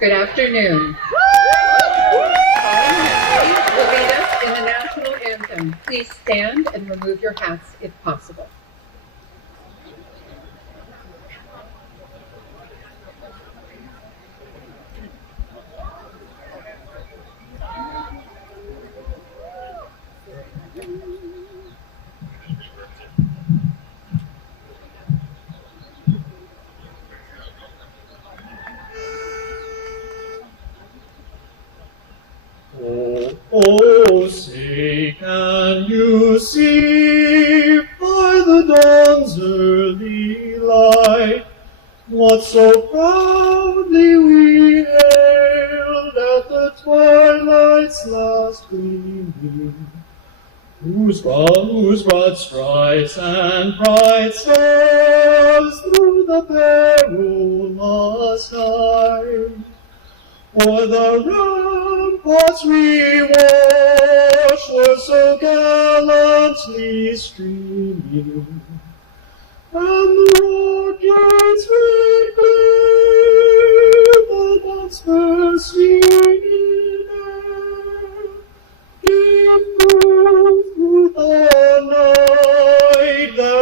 Good afternoon. Will lead us in the national anthem. Please stand and remove your hats if possible. Oh, say, can you see by the dawn's early light what so proudly we hailed at the twilight's last gleaming? Whose broad stripes and bright stars through the perilous time? For the ramparts we watched were so gallantly streaming, and the rockets red gleam, the dancers singing air, gave proof through the night that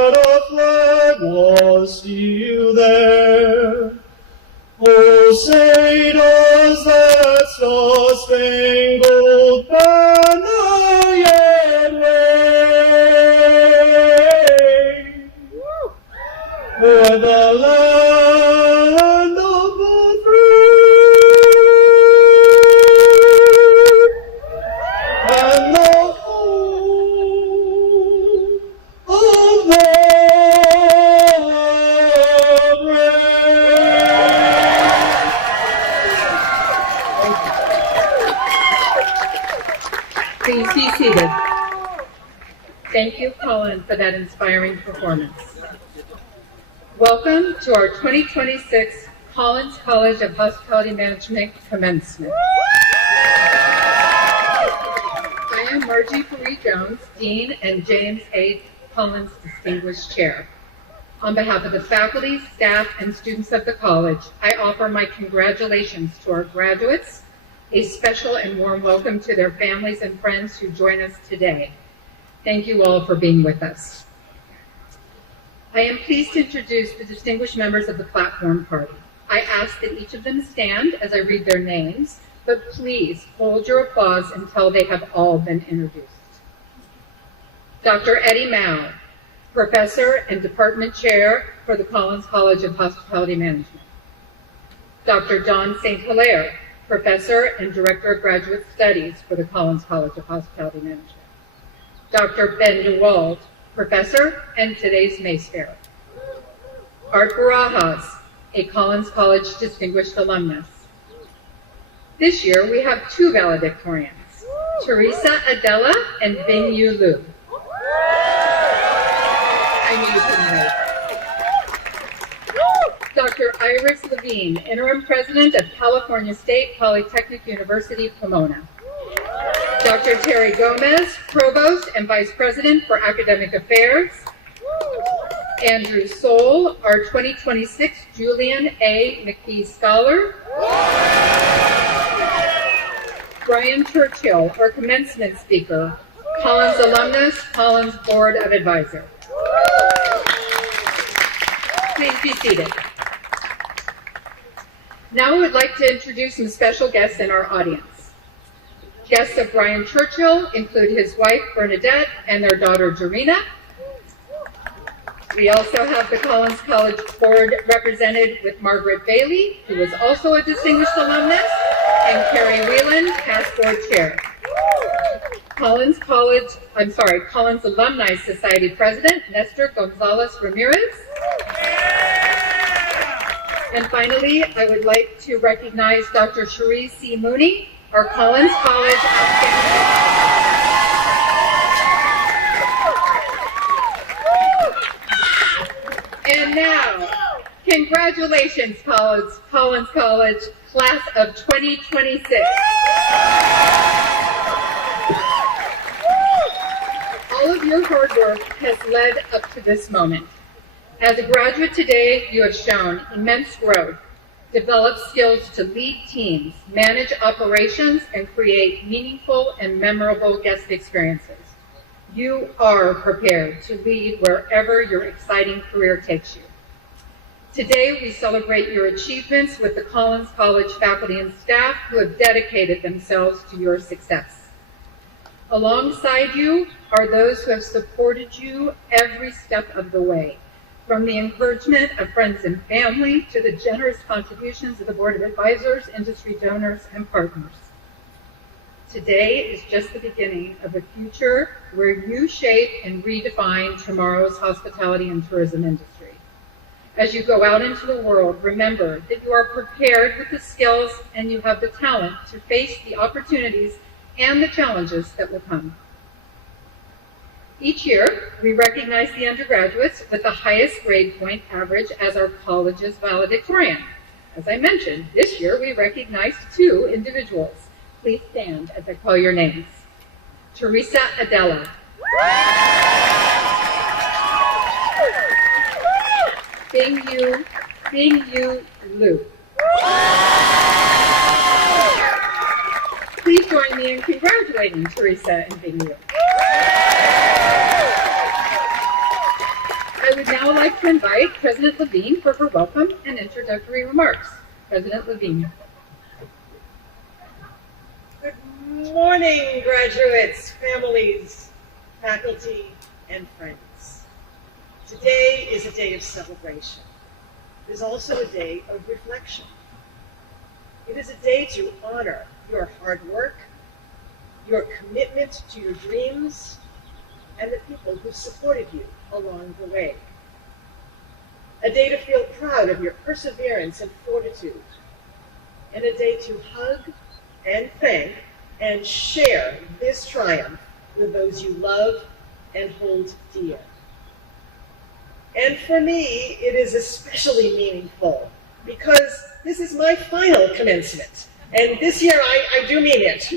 Please be seated. Thank you, Colin, for that inspiring performance. Welcome to our 2026 Collins College of Hospitality Management Commencement. I am Margie Marie Jones, Dean, and James A. Collins Distinguished Chair. On behalf of the faculty, staff, and students of the college, I offer my congratulations to our graduates, a special and warm welcome to their families and friends who join us today. Thank you all for being with us. I am pleased to introduce the distinguished members of the platform party. I ask that each of them stand as I read their names, but please hold your applause until they have all been introduced. Dr. Eddie Mao, Professor and Department Chair for the Collins College of Hospitality Management. Dr. John St. Hilaire, Professor and Director of Graduate Studies for the Collins College of Hospitality Management. Dr. Ben DeWald, Professor and today's Macefarer. Art Barajas, a Collins College Distinguished Alumnus. This year we have two valedictorians, Teresa Adela and Bing Yu Lu. I knew you couldn't wait. Dr. Iris Levine, Interim President of California State Polytechnic University, Pomona. Dr. Terry Gomez, Provost and Vice President for Academic Affairs. Andrew Soul, our 2026 Julian A. McKee Scholar. Brian Churchill, our commencement speaker, Collins alumnus, Collins Board of Advisors. Please be seated. Now I would like to introduce some special guests in our audience. Guests of Brian Churchill include his wife, Bernadette, and their daughter, Jarena. We also have the Collins College Board represented with Margaret Bailey, who is also a distinguished alumnus, and Carrie Whelan, past board chair. Collins Alumni Society President, Nestor Gonzalez Ramirez. And finally, I would like to recognize Dr. Cherie C. Mooney, our Collins College And now, congratulations, Collins College, class of 2026. All of your hard work has led up to this moment. As a graduate today, you have shown immense growth, developed skills to lead teams, manage operations, and create meaningful and memorable guest experiences. You are prepared to lead wherever your exciting career takes you. Today, we celebrate your achievements with the Collins College faculty and staff who have dedicated themselves to your success. Alongside you are those who have supported you every step of the way, from the encouragement of friends and family to the generous contributions of the Board of Advisors, industry donors, and partners. Today is just the beginning of a future where you shape and redefine tomorrow's hospitality and tourism industry. As you go out into the world, remember that you are prepared with the skills and you have the talent to face the opportunities and the challenges that will come. Each year, we recognize the undergraduates with the highest grade point average as our college's valedictorian. As I mentioned, this year we recognized two individuals. Please stand as I call your names. Teresa Adela. Bing Yu Lu. Please join me in congratulating Teresa and Bing Yu. I would now like to invite President Levine for her welcome and introductory remarks. President Levine. Good morning, graduates, families, faculty, and friends. Today is a day of celebration. It is also a day of reflection. It is a day to honor your hard work, your commitment to your dreams, and the people who supported you along the way. A day to feel proud of your perseverance and fortitude, and a day to hug and thank and share this triumph with those you love and hold dear. And for me, it is especially meaningful because this is my final commencement. And this year, I do mean it.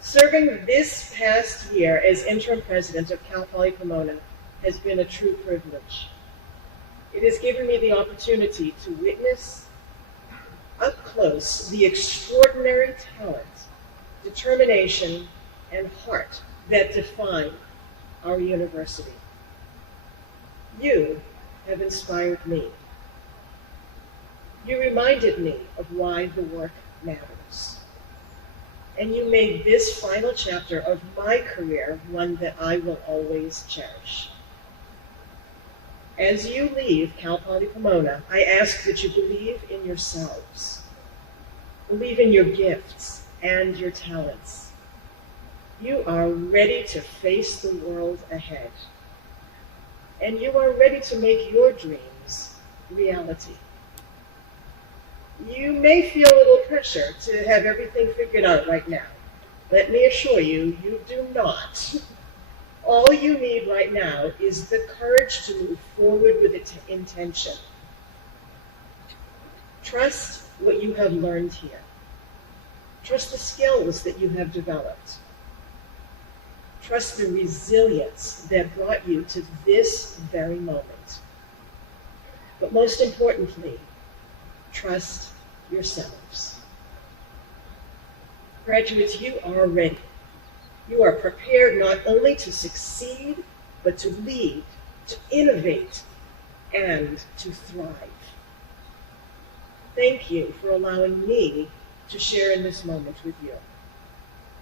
Serving this past year as interim president of Cal Poly Pomona has been a true privilege. It has given me the opportunity to witness up close the extraordinary talent, determination, and heart that define our university. You have inspired me. You reminded me of why the work matters. And you made this final chapter of my career one that I will always cherish. As you leave Cal Poly Pomona, I ask that you believe in yourselves, believe in your gifts and your talents. You are ready to face the world ahead, and you are ready to make your dreams reality. You may feel a little pressure to have everything figured out right now. Let me assure you, you do not. All you need right now is the courage to move forward with intention. Trust what you have learned here. Trust the skills that you have developed. Trust the resilience that brought you to this very moment. But most importantly, trust yourselves. Graduates, you are ready. You are prepared not only to succeed, but to lead, to innovate, and to thrive. Thank you for allowing me to share in this moment with you.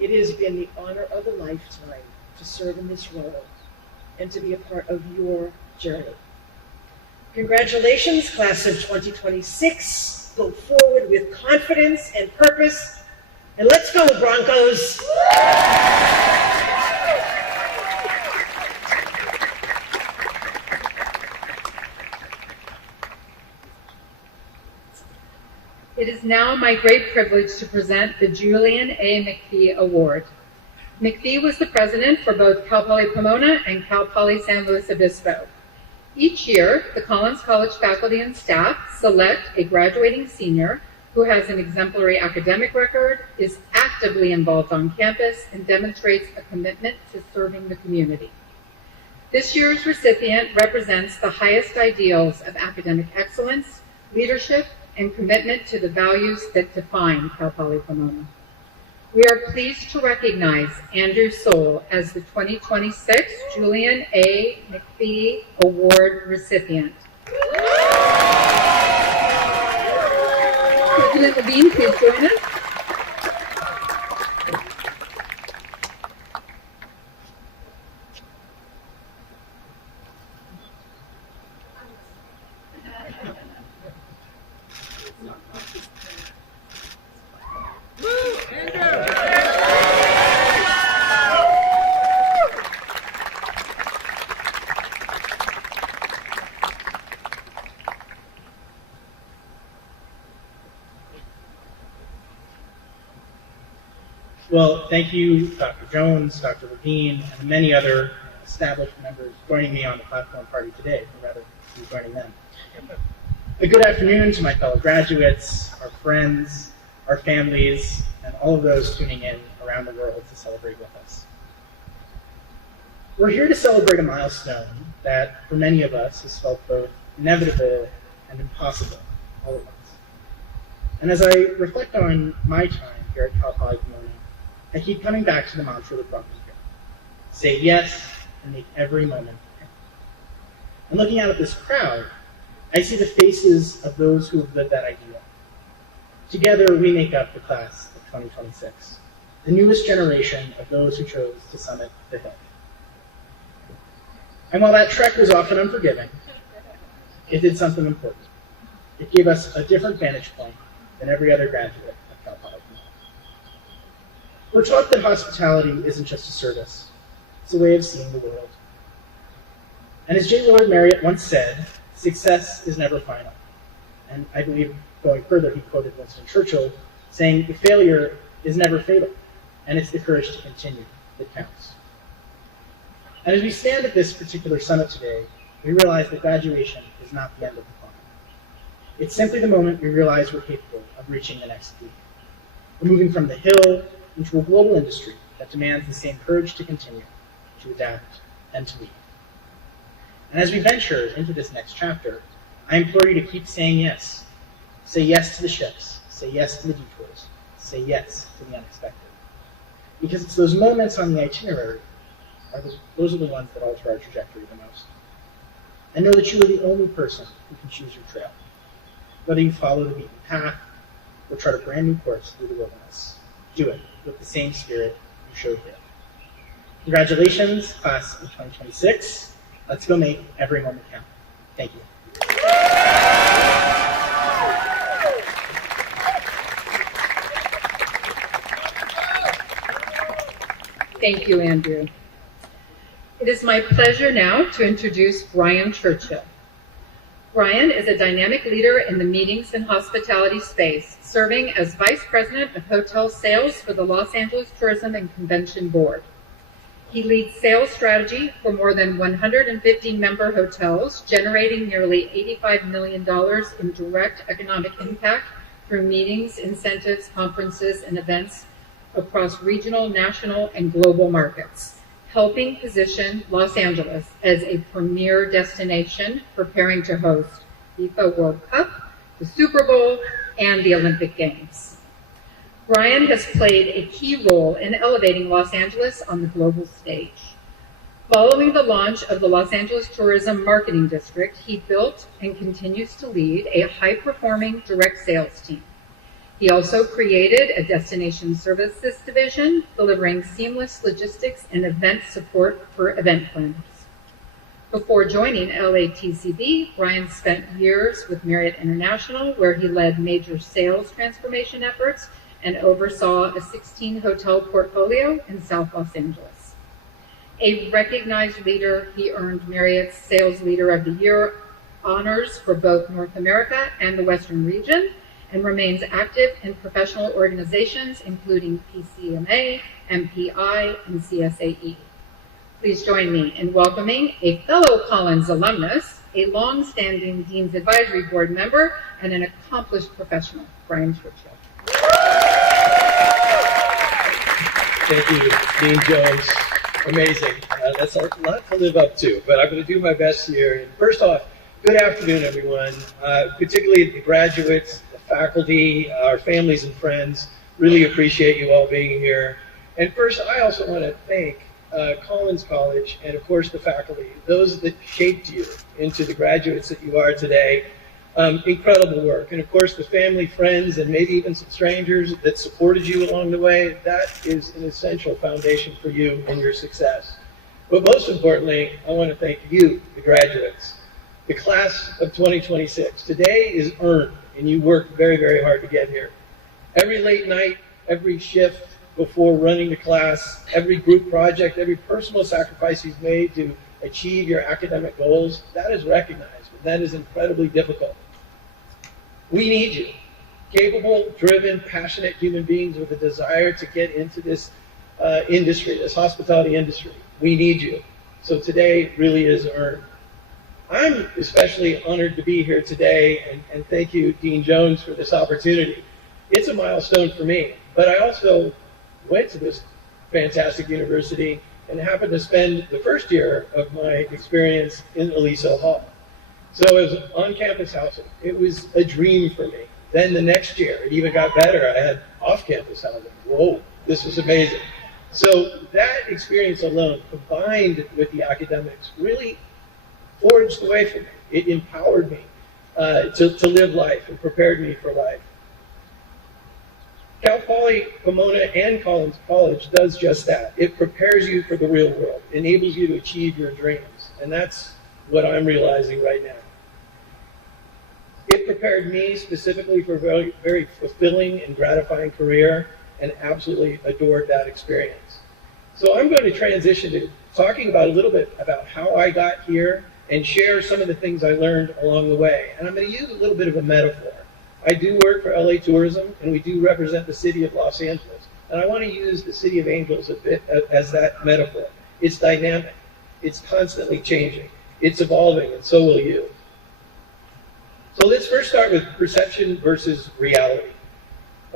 It has been the honor of a lifetime to serve in this role and to be a part of your journey. Congratulations, class of 2026. Go forward with confidence and purpose, and let's go, Broncos! It is now my great privilege to present the Julian A. McPhee Award. McPhee was the president for both Cal Poly Pomona and Cal Poly San Luis Obispo. Each year, the Collins College faculty and staff select a graduating senior who has an exemplary academic record, is actively involved on campus, and demonstrates a commitment to serving the community. This year's recipient represents the highest ideals of academic excellence, leadership, and commitment to the values that define Cal Poly Pomona. We are pleased to recognize Andrew Soule as the 2026 Julian A. McPhee Award recipient. President Levine, please join us. Well, thank you, Dr. Jones, Dr. Levine, and many other established members joining me on the platform party today, or rather, joining them. A good afternoon to my fellow graduates, our friends, our families, and all of those tuning in around the world to celebrate with us. We're here to celebrate a milestone that, for many of us, has felt both inevitable and impossible all at once. And as I reflect on my time here at Cal Poly Pomona, I keep coming back to the mantra that brought me here. Say yes and make every moment count. And looking out at this crowd, I see the faces of those who have lived that ideal. Together, we make up the class of 2026, the newest generation of those who chose to summit the hill. And while that trek was often unforgiving, it did something important. It gave us a different vantage point than every other graduate of Cal Poly. We're taught that hospitality isn't just a service, it's a way of seeing the world. And as J. Lord Marriott once said, success is never final. And I believe, going further, he quoted Winston Churchill, saying, the failure is never fatal, and it's the courage to continue that counts. And as we stand at this particular summit today, we realize that graduation is not the end of the climb. It's simply the moment we realize we're capable of reaching the next peak. We're moving from the hill into a global industry that demands the same courage to continue, to adapt, and to lead. And as we venture into this next chapter, I implore you to keep saying yes. Say yes to the shifts. Say yes to the detours. Say yes to the unexpected. Because it's those moments on the itinerary, those are the ones that alter our trajectory the most. And know that you are the only person who can choose your trail. Whether you follow the beaten path or chart a brand new course through the wilderness, do it with the same spirit you showed here. Congratulations, class of 2026. Let's go make every moment count. Thank you. Thank you, Andrew. It is my pleasure now to introduce Brian Churchill. Brian is a dynamic leader in the meetings and hospitality space, serving as Vice President of Hotel Sales for the Los Angeles Tourism and Convention Board. He leads sales strategy for more than 150 member hotels, generating nearly $85 million in direct economic impact through meetings, incentives, conferences, and events across regional, national, and global markets, helping position Los Angeles as a premier destination preparing to host FIFA World Cup, the Super Bowl, and the Olympic Games. Brian has played a key role in elevating Los Angeles on the global stage. Following the launch of the Los Angeles Tourism Marketing District, he built and continues to lead a high-performing direct sales team. He also created a destination services division, delivering seamless logistics and event support for event planners. Before joining LATCB, Brian spent years with Marriott International, where he led major sales transformation efforts and oversaw a 16-hotel portfolio in South Los Angeles. A recognized leader, he earned Marriott's Sales Leader of the Year honors for both North America and the Western region, and remains active in professional organizations including PCMA, MPI, and CSAE. Please join me in welcoming a fellow Collins alumnus, a long-standing Dean's Advisory Board member, and an accomplished professional, Brian Churchill. Thank you, Dean Jones. Amazing. That's a lot to live up to, but I'm going to do my best here. And first off, good afternoon, everyone, particularly the graduates, the faculty, our families and friends. Really appreciate you all being here. And first, I also want to thank Collins College and, of course, the faculty, those that shaped you into the graduates that you are today. Incredible work. And of course, the family, friends, and maybe even some strangers that supported you along the way, that is an essential foundation for you and your success. But most importantly, I want to thank you, the graduates, the class of 2026. Today is earned, and you worked very, very hard to get here. Every late night, every shift before running the class, every group project, every personal sacrifice you've made to achieve your academic goals, that is recognized. That is incredibly difficult. We need you. Capable, driven, passionate human beings with a desire to get into this industry, this hospitality industry. We need you. So today really is earned. I'm especially honored to be here today, and thank you, Dean Jones, for this opportunity. It's a milestone for me, but I also went to this fantastic university and happened to spend the first year of my experience in Aliso Hall. So it was on-campus housing. It was a dream for me. Then the next year, it even got better. I had off-campus housing. Whoa, this was amazing. So that experience alone, combined with the academics, really forged the way for me. It empowered me to live life and prepared me for life. Cal Poly, Pomona, and Collins College does just that. It prepares you for the real world, enables you to achieve your dreams, and that's what I'm realizing right now. It prepared me specifically for a very, very fulfilling and gratifying career, and absolutely adored that experience. So I'm going to transition to talking about a little bit about how I got here and share some of the things I learned along the way. And I'm going to use a little bit of a metaphor. I do work for LA Tourism, and we do represent the city of Los Angeles. And I want to use the City of Angels a bit as that metaphor. It's dynamic. It's constantly changing. It's evolving, and so will you. So let's first start with perception versus reality.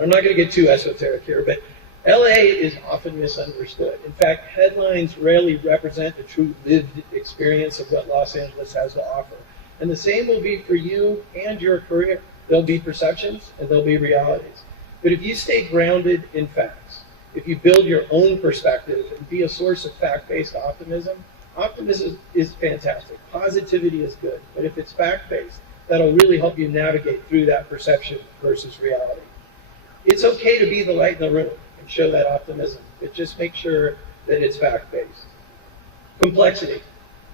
I'm not going to get too esoteric here, but LA is often misunderstood. In fact, headlines rarely represent the true lived experience of what Los Angeles has to offer. And the same will be for you and your career. There'll be perceptions and there'll be realities. But if you stay grounded in facts, if you build your own perspective and be a source of fact-based optimism, optimism is fantastic. Positivity is good. But if it's fact-based, that'll really help you navigate through that perception versus reality. It's okay to be the light in the room and show that optimism, but just make sure that it's fact-based. Complexity.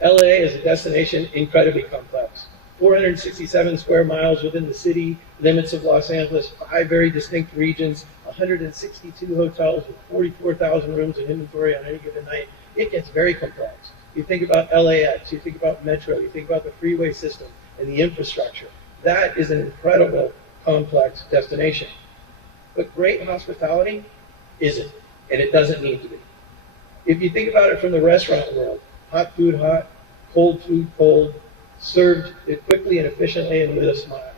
LA is a destination incredibly complex. 467 square miles within the city limits of Los Angeles, 5 very distinct regions, 162 hotels with 44,000 rooms in inventory on any given night. It gets very complex. You think about LAX, you think about Metro, you think about the freeway system and the infrastructure. That is an incredible, complex destination. But great hospitality isn't, and it doesn't need to be. If you think about it from the restaurant world, hot food hot, cold food cold, served quickly and efficiently and with a smile.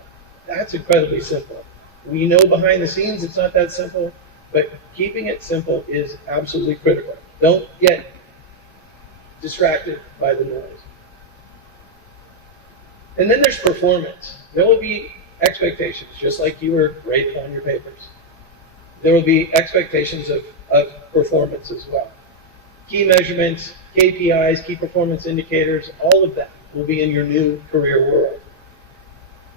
That's incredibly simple. We know behind the scenes it's not that simple, but keeping it simple is absolutely critical. Don't get distracted by the noise. And then there's performance. There will be expectations, just like you were graded on your papers. There will be expectations of performance as well. Key measurements, KPIs, key performance indicators, all of that will be in your new career world.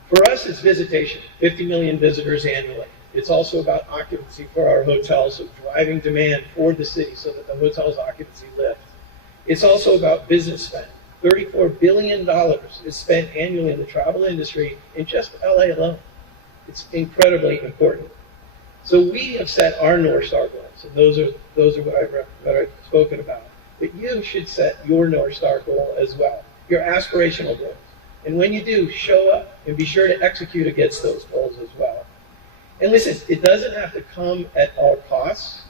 For us, it's visitation, 50 million visitors annually. It's also about occupancy for our hotels, so driving demand for the city so that the hotel's occupancy lifts. It's also about business spend. $34 billion is spent annually in the travel industry in just LA alone. It's incredibly important. So we have set our North Star goals, and those are what I've spoken about. But you should set your North Star goal as well, your aspirational goals. And when you do, show up and be sure to execute against those goals as well. And listen, it doesn't have to come at all costs.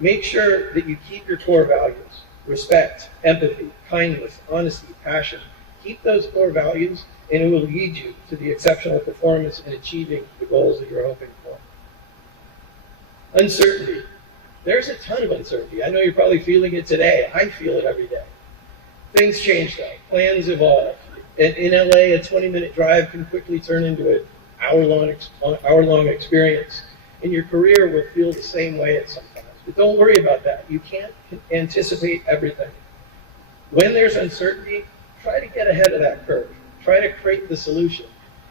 Make sure that you keep your core values: respect, empathy, kindness, honesty, passion. Keep those core values, and it will lead you to the exceptional performance in achieving the goals that you're hoping for. Uncertainty. There's a ton of uncertainty. I know you're probably feeling it today. I feel it every day. Things change though. Plans evolve. In LA, a 20-minute drive can quickly turn into an hour-long experience. And your career will feel the same way at some times. But don't worry about that. You can't anticipate everything. When there's uncertainty, try to get ahead of that curve. Try to create the solution.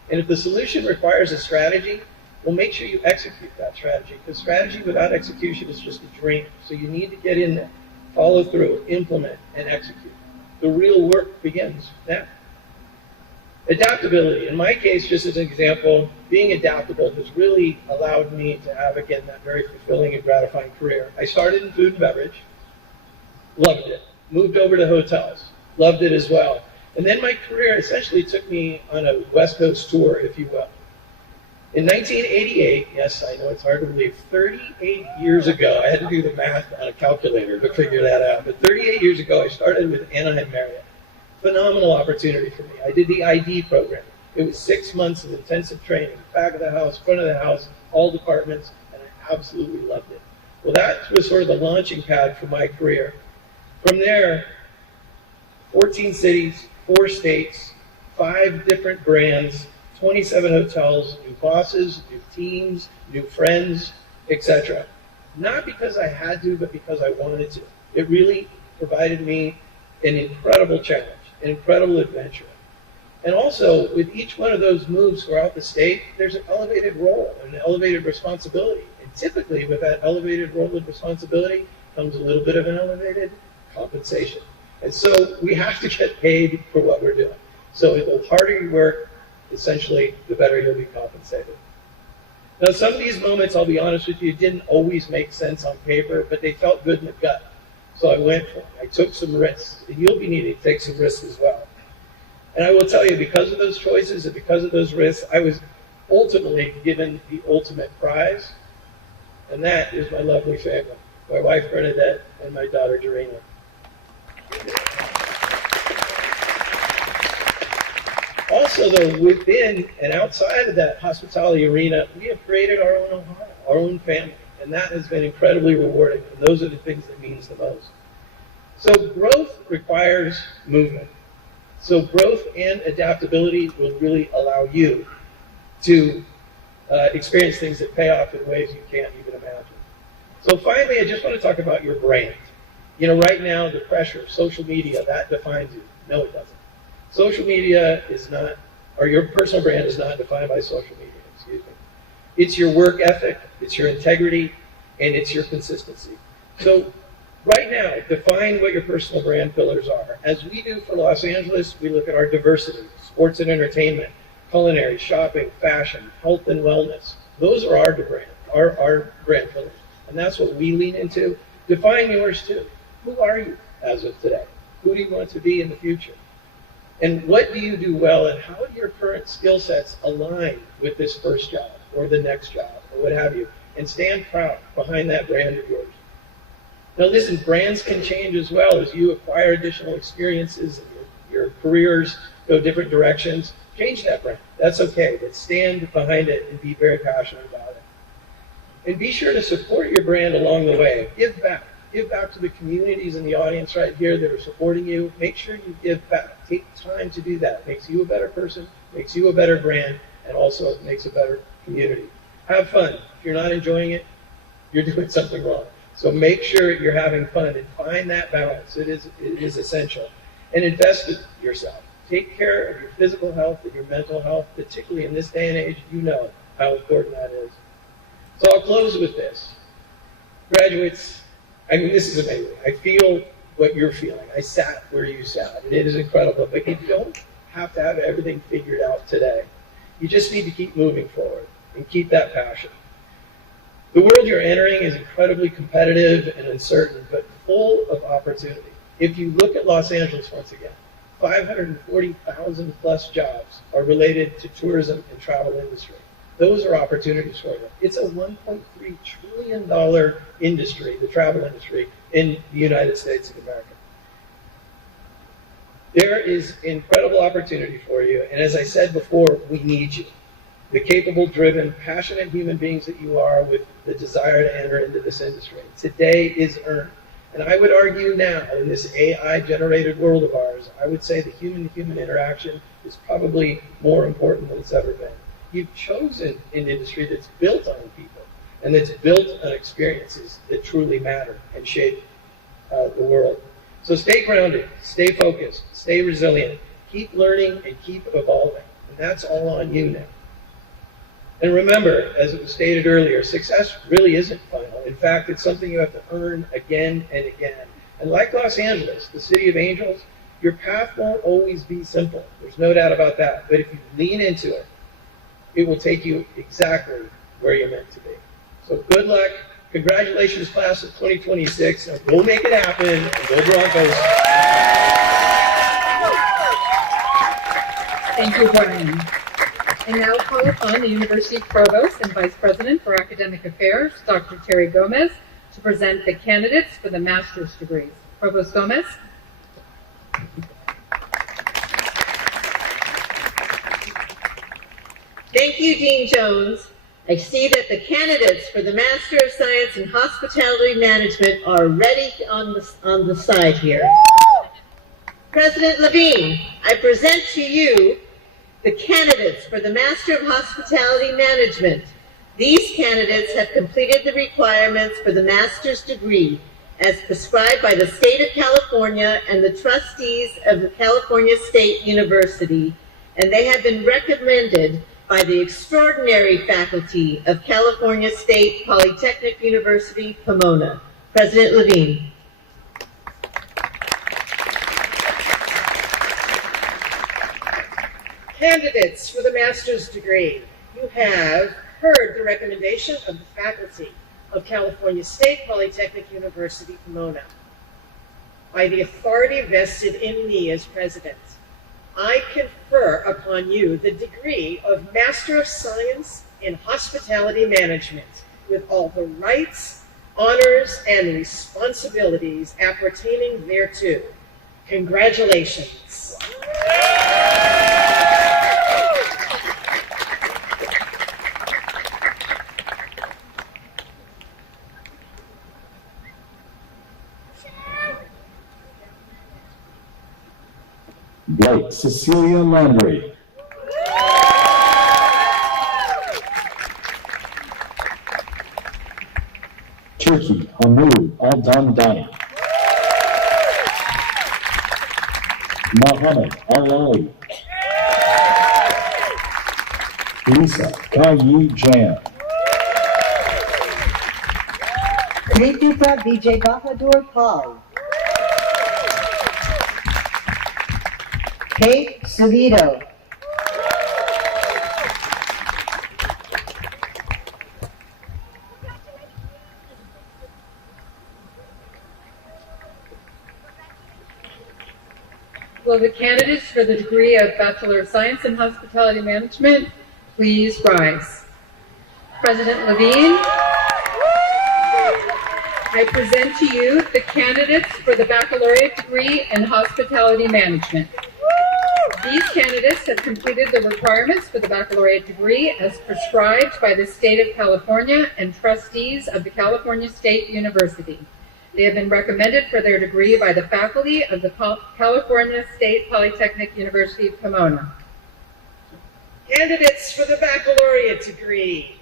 And if the solution requires a strategy, well, make sure you execute that strategy, because strategy without execution is just a dream. So you need to get in there, follow through, implement, and execute. The real work begins now. Adaptability. In my case, just as an example, being adaptable has really allowed me to have, again, that very fulfilling and gratifying career. I started in food and beverage, loved it. Moved over to hotels, loved it as well. And then my career essentially took me on a West Coast tour, if you will. In 1988, yes, I know it's hard to believe, 38 years ago, I had to do the math on a calculator to figure that out, but 38 years ago, I started with Anaheim Marriott. Phenomenal opportunity for me. I did the ID program. It was 6 months of intensive training, back of the house, front of the house, all departments, and I absolutely loved it. Well, that was sort of the launching pad for my career. From there, 14 cities, 4 states, 5 different brands, 27 hotels, new bosses, new teams, new friends, etc. Not because I had to, but because I wanted to. It really provided me an incredible challenge, an incredible adventure. And also, with each one of those moves throughout the state, there's an elevated role and an elevated responsibility. And typically, with that elevated role and responsibility comes a little bit of an elevated compensation. And so we have to get paid for what we're doing. So the harder you work, essentially, the better you'll be compensated. Now, some of these moments, I'll be honest with you, didn't always make sense on paper, but they felt good in the gut. So I went for it. I took some risks. And you'll be needing to take some risks as well. And I will tell you, because of those choices and because of those risks, I was ultimately given the ultimate prize, And that is my lovely family, my wife Bernadette and my daughter Dorena. Also, though, within and outside of that hospitality arena, we have created our own Ohio, our own family, and that has been incredibly rewarding, and those are the things that means the most. So growth requires movement. So growth and adaptability will really allow you to experience things that pay off in ways you can't even imagine. So finally, I just want to talk about your brand. You know, right now, the pressure, social media, that defines you. No, it doesn't. Social media is not, or your personal brand is not defined by social media, excuse me. It's your work ethic, it's your integrity, and it's your consistency. So right now, define what your personal brand pillars are. As we do for Los Angeles, we look at our diversity, sports and entertainment, culinary, shopping, fashion, health and wellness. Those are our brand pillars. And that's what we lean into. Define yours too. Who are you as of today? Who do you want to be in the future? And what do you do well, and how do your current skill sets align with this first job or the next job or what have you? And stand proud behind that brand of yours. Now listen, brands can change as well as you acquire additional experiences and your careers go different directions. Change that brand. That's okay, but stand behind it and be very passionate about it. And be sure to support your brand along the way. Give back. Give back to the communities in the audience right here that are supporting you. Make sure you give back. Take time to do that. Makes you a better person, makes you a better brand, and also makes a better community. Have fun. If you're not enjoying it, you're doing something wrong. So make sure you're having fun and find that balance. It is essential. And invest in yourself. Take care of your physical health and your mental health, particularly in this day and age. You know how important that is. So I'll close with this. Graduates, I mean, this is amazing. I feel what you're feeling. I sat where you sat, and it is incredible. But you don't have to have everything figured out today. You just need to keep moving forward and keep that passion. The world you're entering is incredibly competitive and uncertain, but full of opportunity. If you look at Los Angeles once again, 540,000 plus jobs are related to tourism and travel industry. Those are opportunities for you. It's a $1.3 trillion industry, the travel industry, in the United States of America. There is incredible opportunity for you, and as I said before, we need you. The capable, driven, passionate human beings that you are with the desire to enter into this industry. Today is earned. And I would argue now, in this AI-generated world of ours, I would say the human-to-human interaction is probably more important than it's ever been. You've chosen an industry that's built on people and that's built on experiences that truly matter and shape the world. So stay grounded, stay focused, stay resilient, keep learning and keep evolving. And that's all on you now. And remember, as it was stated earlier, success really isn't final. In fact, it's something you have to earn again and again. And like Los Angeles, the city of angels, your path won't always be simple. There's no doubt about that. But if you lean into it, it will take you exactly where you're meant to be. So good luck. Congratulations, class of 2026. Now go make it happen. Go Broncos. Thank you, Brian. And now call upon the University Provost and Vice President for Academic Affairs, Dr. Terry Gomez, to present the candidates for the master's degrees. Provost Gomez. Thank you, Dean Jones. I see that the candidates for the Master of Science in Hospitality Management are ready on the side here. President Levine, I present to you the candidates for the Master of Hospitality Management. These candidates have completed the requirements for the master's degree as prescribed by the state of California and the trustees of the California State University, and they have been recommended by the extraordinary faculty of California State Polytechnic University, Pomona. President Levine. Candidates for the master's degree, you have heard the recommendation of the faculty of California State Polytechnic University, Pomona. By the authority vested in me as president, I confer upon you the degree of Master of Science in Hospitality Management with all the rights, honors, and responsibilities appertaining thereto. Congratulations. Blake Cecilia Landry. Turkey Hamud Al-Damdani. Mohammed Al-Ali. Lisa Kayi Jan. Kritika Vijay Bahadur Paul. Kate Savito. Will the candidates for the degree of Bachelor of Science in Hospitality Management please rise? President Levine, I present to you the candidates for the baccalaureate degree in Hospitality Management. These candidates have completed the requirements for the baccalaureate degree as prescribed by the State of California and trustees of the California State University. They have been recommended for their degree by the faculty of the California State Polytechnic University of Pomona. Candidates for the baccalaureate degree,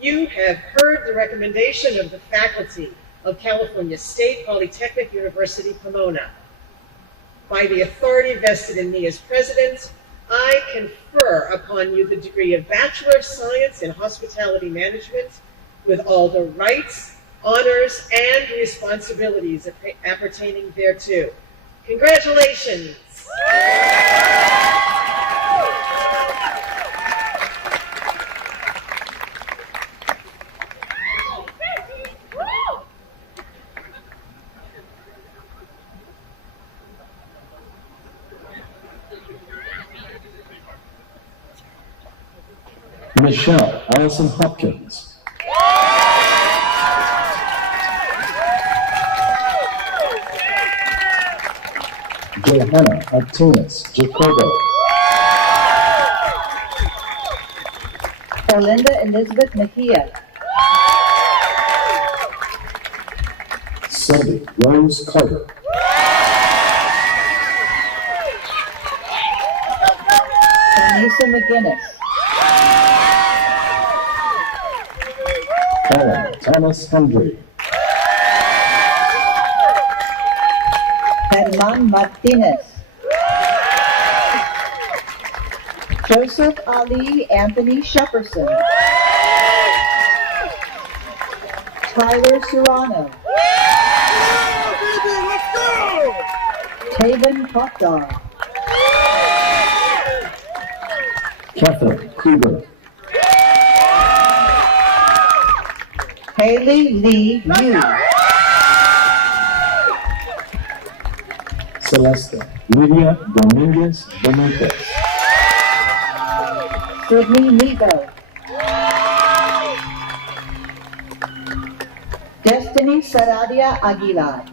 you have heard the recommendation of the faculty of California State Polytechnic University, Pomona. By the authority vested in me as president, I confer upon you the degree of Bachelor of Science in Hospitality Management with all the rights, honors, and responsibilities appertaining thereto. Congratulations! Michelle Allison Hopkins. Johanna Martinez Jacobo. Orlinda Elizabeth Mejia. Selby Rose Carter. Anissa McGinnis. Colin Thomas Hendry. Herman Martinez. Joseph Ali Anthony Shepperson. Tyler Serrano. Taven Kopdar. Catherine Kruger. Haley Lee Yu. Celeste Lydia Dominguez Benitez. Sydney Nebo. Destiny Saradia Aguilar.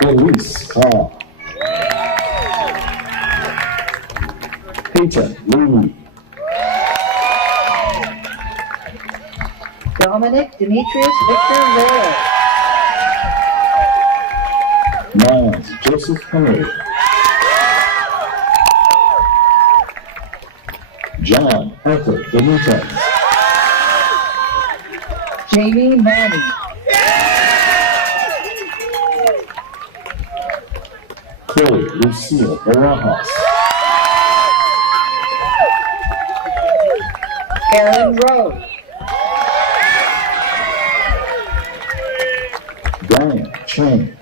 Elise Carr. Peyton Lee. Dominic Demetrius Victor Lord. Miles Joseph Henry. John Arthur Benitez. Jamie Manning. Chloe Lucille Barajas. Aaron Rowe. Brian Chang.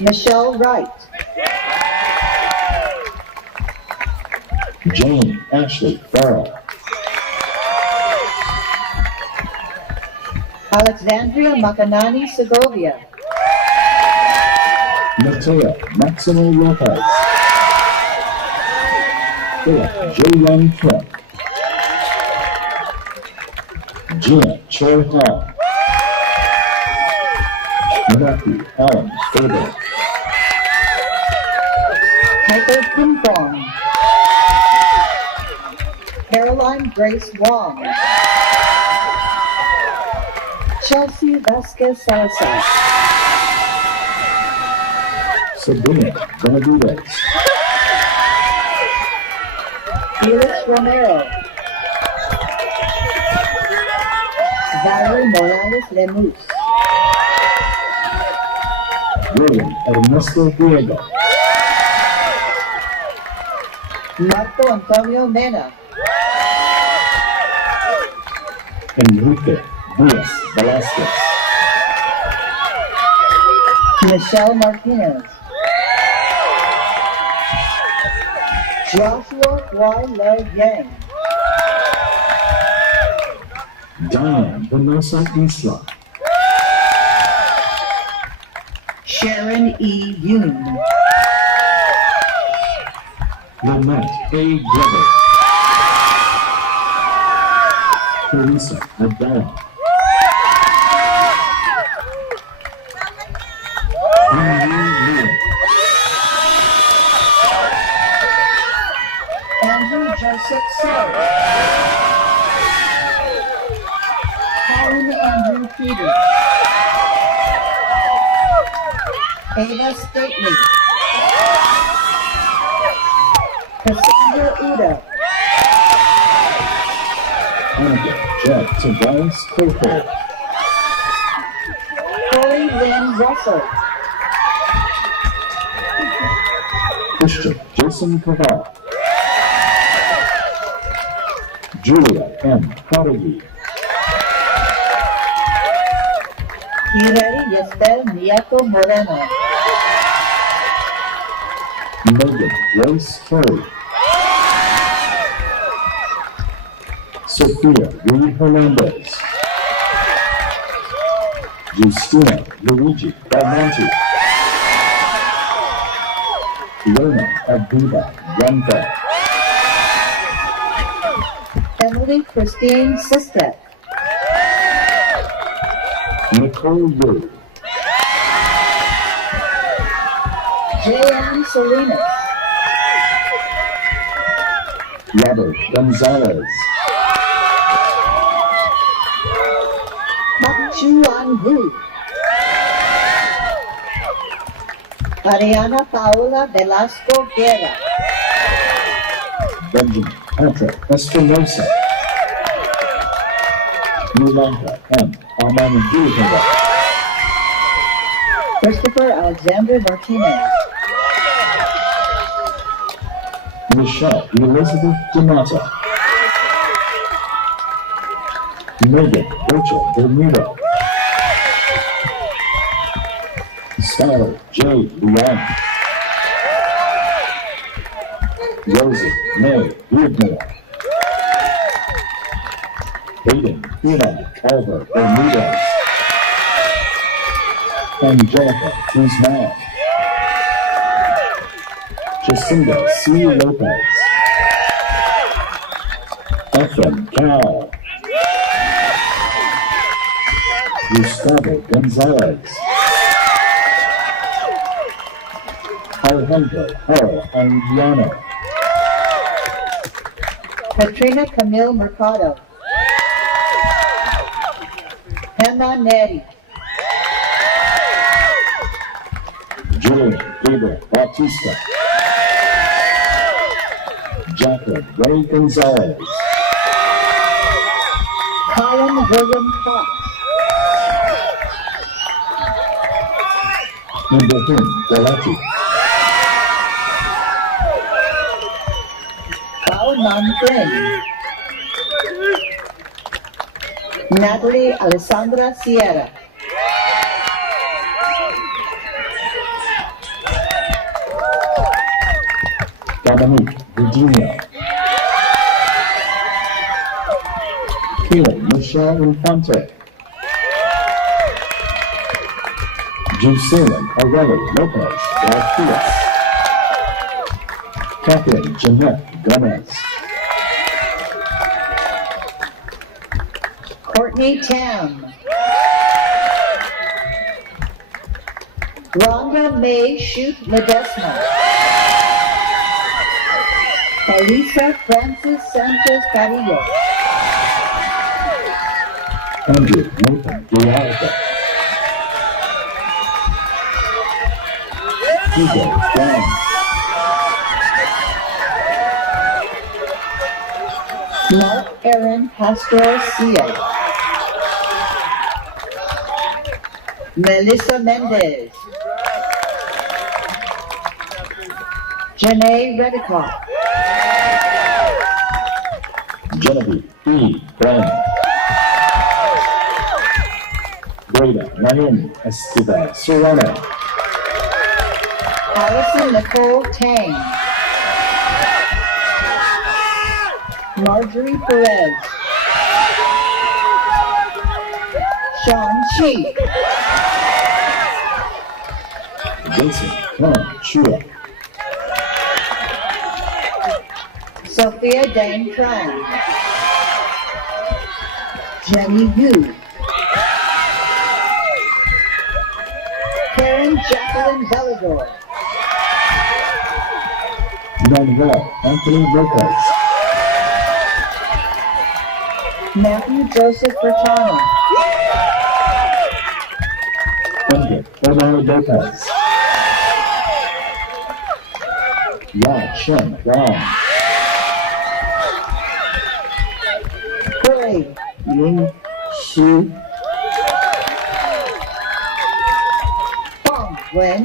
Michelle Wright. Jane Ashley Farrell. Alexandria Macanani Segovia. Mateo Maximo Lopez. Philip J. Young Kim, Gina Choi Han, Matthew Allen Faber, Michael Pimpong, Caroline Grace Wong, Chelsea Vasquez Salazar, Sabrina Benavides, Felix Romero, Valerie Morales Lemus, William Ernesto Diego, Marco Antonio Mena, Enrique Diaz Velasquez, Michelle Martinez, Joshua Y. Le Yang, Diane Venosa Isla, Sharon E. Yoon, Lynette A. Glover, Teresa Adela, Henry Lewis, Andrew Joseph Snow, Colin Andrew Peters, Ava Stately, Cassandra Uda, Annika Jeff Tobias Coco, Corey Lynn Russell, Christian Jason Caval, Julia M. Prodigy, Hilary Yestel Nieto Moreno, Megan Grace Terry, Sophia Reed Hernandez, Justina Luigi Belmonte, Lena Abuda Yanta, Emily Christine Sistek, Nicole Yu, J.M. Salinas, Robert Gonzalez, Pak Chuan Wu, Ariana Paola Velasco Guerra, Benjamin Patrick Espinosa, Yolanda M. Amanduhova, Christopher Alexander Martinez, Michelle Elizabeth Donata, Megan Rachel Bermuda, Skylar J. Leon, Rosie May Beardmore, Hayden Ina Calver Bermudez, Angelica Guzman, Jacinda C. Lopez, Ephraim Cal, Gustavo Gonzalez, Alejandro Harold Anguiano, Katrina Camille Mercado, Emma Neri, Julian Gabriel Bautista, Jacqueline Ray Gonzalez, Colin William Fox, Ibrahim Galati, Bao Nam Flynn, Natalie Alessandra Sierra, Dominique Virginia, Kayla Michelle Infante, Jusilin Aureli Lopez Garcia, Catherine Jeanette Gomez. Courtney Tam. Rhonda May Shoot Ledesma. Elisa Francis Sanchez Carrillo. Andrew Nathan Villalba. Hugo Brown. Mark Aaron Pastoral Sia. Melissa Mendez. Janae Redikoff. Genevieve E. Brown. Breda Naomi Esteva Serrano. Allison Nicole Tang. Marjorie Perez. Sean Chi. Jason Clem Chua. Sophia Dane Tran. Jenny Yu. Karen Jacqueline Bellador. Manuel Anthony Lopez. Matthew Joseph Bertano. Edgar Omar Lopez. Ya Chen Wang. Hui Ying Xu. Fong Wen.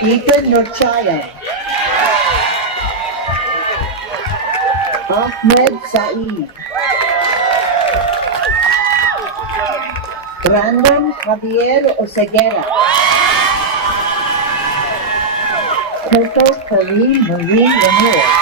Ethan Nurchaya. Ahmed Saeed. Brandon Javier Oseguera. Coco Kareem Marie Ramirez.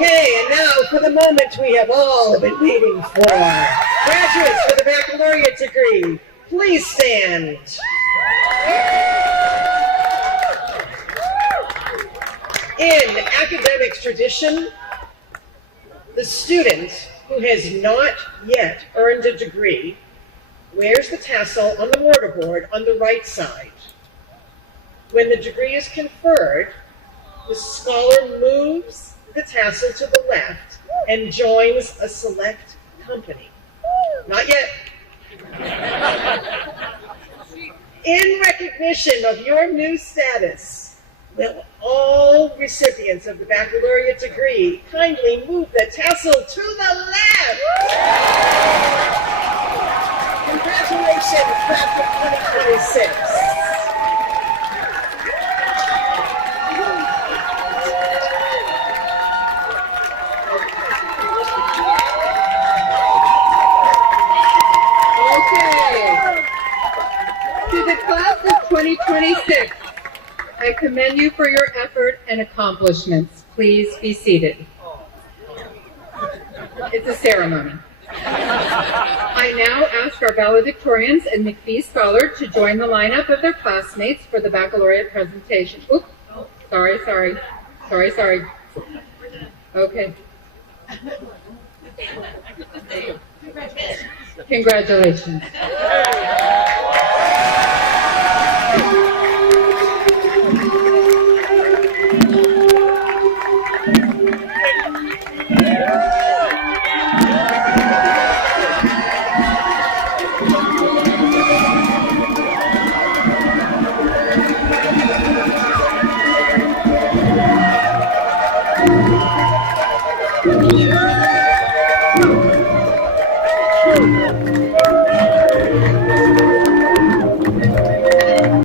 Okay, and now for the moment we have all been waiting for. Graduates for the baccalaureate degree, please stand. In academics tradition, the student who has not yet earned a degree wears the tassel on the mortarboard on the right side. When the degree is conferred, the scholar moves the tassel to the left and joins a select company. Not yet. In recognition of your new status, will all recipients of the baccalaureate degree kindly move the tassel to the left? Congratulations, class of 2026. To the class of 2026, I commend you for your effort and accomplishments. Please be seated. It's a ceremony. I now ask our valedictorians and McPhee Scholar to join the lineup of their classmates for the baccalaureate presentation. Oops, sorry. Okay. Congratulations. Yeah.